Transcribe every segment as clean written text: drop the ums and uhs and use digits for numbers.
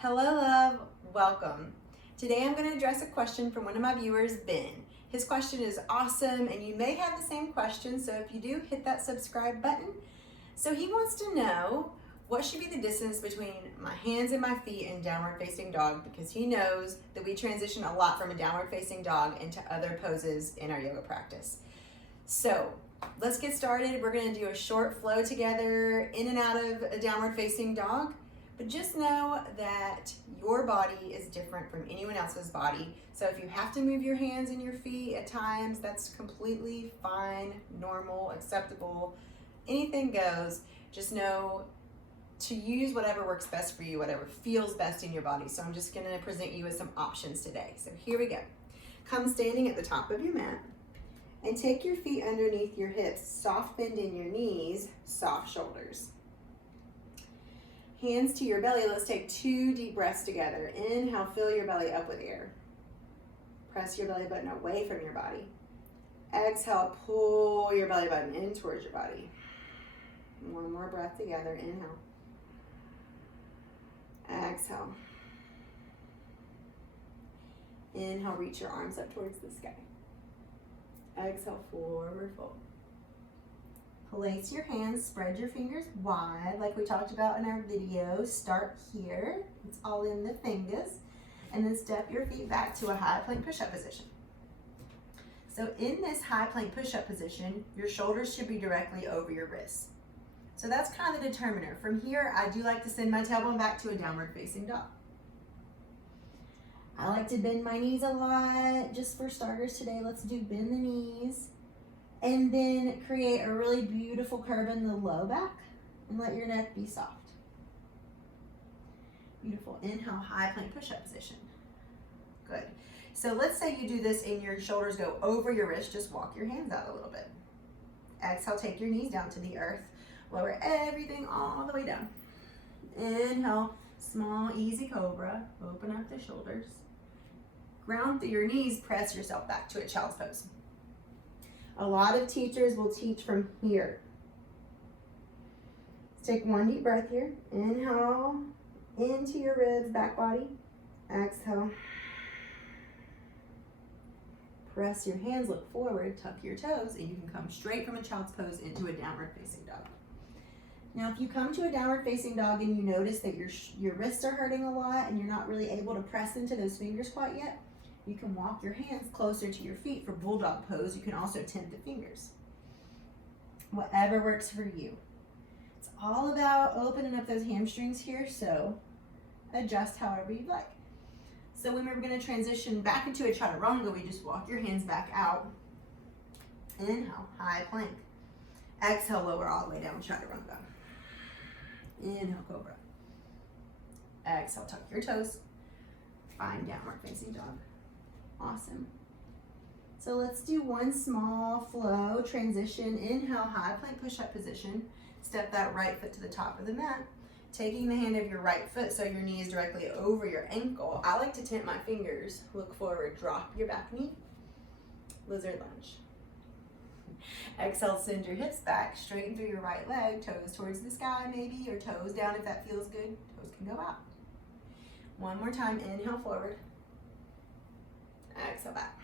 Hello, love. Welcome. Today I'm going to address a question from one of my viewers, Ben. His question is awesome, and you may have the same question, so if you do, hit that subscribe button. So he wants to know what should be the distance between my hands and my feet in downward facing dog, because he knows that we transition a lot from a downward facing dog into other poses in our yoga practice. So let's get started. We're going to do a short flow together in and out of a downward facing dog. But just know that your body is different from anyone else's body. So if you have to move your hands and your feet at times, that's completely fine, normal, acceptable. Anything goes. Just know to use whatever works best for you, whatever feels best in your body. So I'm just gonna present you with some options today. So here we go. Come standing at the top of your mat and take your feet underneath your hips. Soft bend in your knees, soft shoulders. Hands to your belly. Let's take 2 deep breaths together. Inhale, fill your belly up with air. Press your belly button away from your body. Exhale, pull your belly button in towards your body. One more breath together. Inhale. Exhale. Inhale, reach your arms up towards the sky. Exhale, forward fold. Place your hands, spread your fingers wide like we talked about in our video. Start here, it's all in the fingers, and then step your feet back to a high plank push-up position. So in this high plank push-up position, your shoulders should be directly over your wrists. So that's kind of the determiner. From here, I do like to send my tailbone back to a downward facing dog. I like to bend my knees a lot. Just for starters today, let's do bend the knees. And then create a really beautiful curve in the low back and let your neck be soft. Beautiful. Inhale, high plank push-up position. Good. So let's say you do this and your shoulders go over your wrist. Just walk your hands out a little bit. Exhale, take your knees down to the earth. Lower everything all the way down. Inhale, small, easy cobra. Open up the shoulders. Ground through your knees. Press yourself back to a child's pose. A lot of teachers will teach from here. Let's take 1 deep breath here. Inhale, into your ribs, back body. Exhale. Press your hands, look forward, tuck your toes, and you can come straight from a child's pose into a downward facing dog. Now, if you come to a downward facing dog and you notice that your wrists are hurting a lot and you're not really able to press into those fingers quite yet, you can walk your hands closer to your feet for bulldog pose. You can also tend the fingers. Whatever works for you. It's all about opening up those hamstrings here, so adjust however you like. So when we're going to transition back into a chaturanga, we just walk your hands back out. Inhale, high plank. Exhale, lower all the way down, chaturanga. Inhale, cobra. Exhale, tuck your toes. Find downward facing dog. Awesome. So let's do one small flow transition. Inhale, high plank push-up position. Step that right foot to the top of the mat. Taking the hand of your right foot so your knee is directly over your ankle. I like to tent my fingers. Look forward, drop your back knee. Lizard lunge. Exhale, send your hips back. Straighten through your right leg. Toes towards the sky maybe, or toes down if that feels good. Toes can go out. One more time. Inhale, forward. Exhale, back.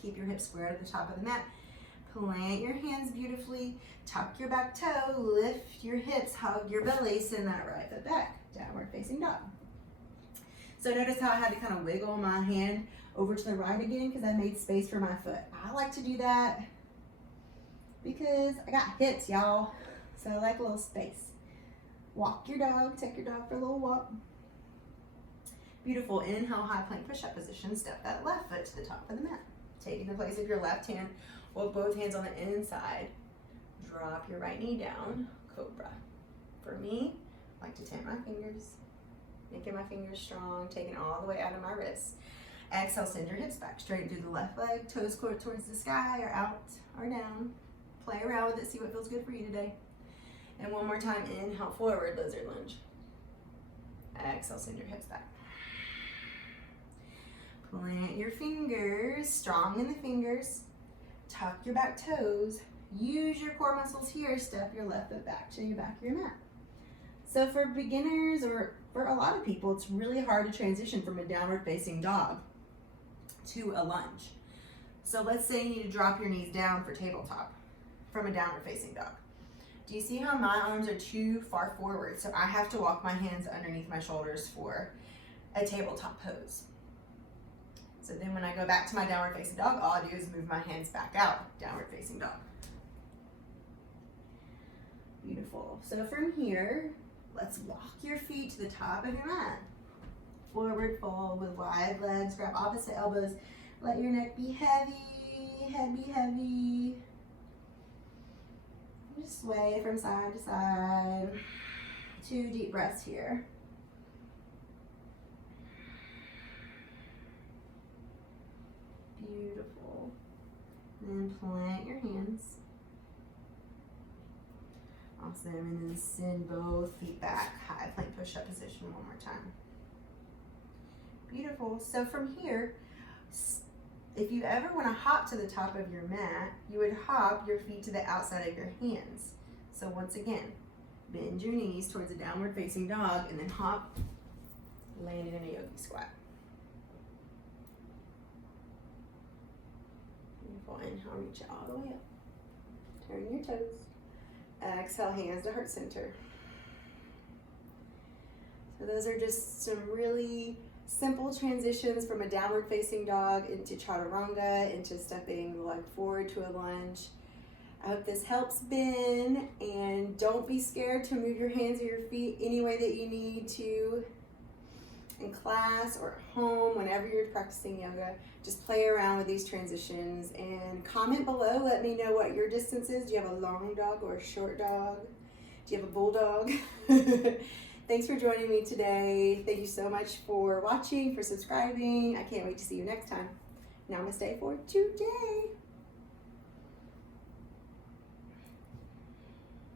Keep your hips square to the top of the mat. Plant your hands beautifully. Tuck your back toe. Lift your hips. Hug your belly. Send that right foot back. Downward facing dog. So notice how I had to kind of wiggle my hand over to the right again because I made space for my foot. I like to do that because I got hips, y'all. So I like a little space. Walk your dog. Take your dog for a little walk. Beautiful. Inhale, high plank push-up position. Step that left foot to the top of the mat. Taking the place of your left hand, walk both hands on the inside. Drop your right knee down, cobra. For me, I like to tent my fingers, making my fingers strong, taking all the way out of my wrists. Exhale, send your hips back, straight through the left leg, toes towards the sky or out or down. Play around with it, see what feels good for you today. And one more time, inhale, forward, lizard lunge. Exhale, send your hips back. Plant your fingers, strong in the fingers. Tuck your back toes. Use your core muscles here. Step your left foot back to your back of your mat. So for beginners or for a lot of people, it's really hard to transition from a downward facing dog to a lunge. So let's say you need to drop your knees down for tabletop from a downward facing dog. Do you see how my arms are too far forward? So I have to walk my hands underneath my shoulders for a tabletop pose. So then when I go back to my downward facing dog, all I do is move my hands back out, downward facing dog. Beautiful. So from here, let's walk your feet to the top of your mat. Forward fold with wide legs, grab opposite elbows. Let your neck be heavy, head be heavy. Just sway from side to side. 2 deep breaths here. Beautiful. Then plant your hands. Awesome. And then send both feet back. High plank push-up position one more time. Beautiful. So from here, if you ever want to hop to the top of your mat, you would hop your feet to the outside of your hands. So once again, bend your knees towards a downward facing dog and then hop, landing in a yogi squat. Beautiful. Inhale, reach it all the way up. Turn your toes. Exhale, hands to heart center. So those are just some really simple transitions from a downward facing dog into chaturanga, into stepping the leg forward to a lunge. I hope this helps, Ben, and don't be scared to move your hands or your feet any way that you need to in class or at home, whenever you're practicing yoga. Just play around with these transitions and comment below. Let me know what your distance is. Do you have a long dog or a short dog? Do you have a bulldog? Thanks for joining me today. Thank you so much for watching, for subscribing. I can't wait to see you next time. Namaste for today.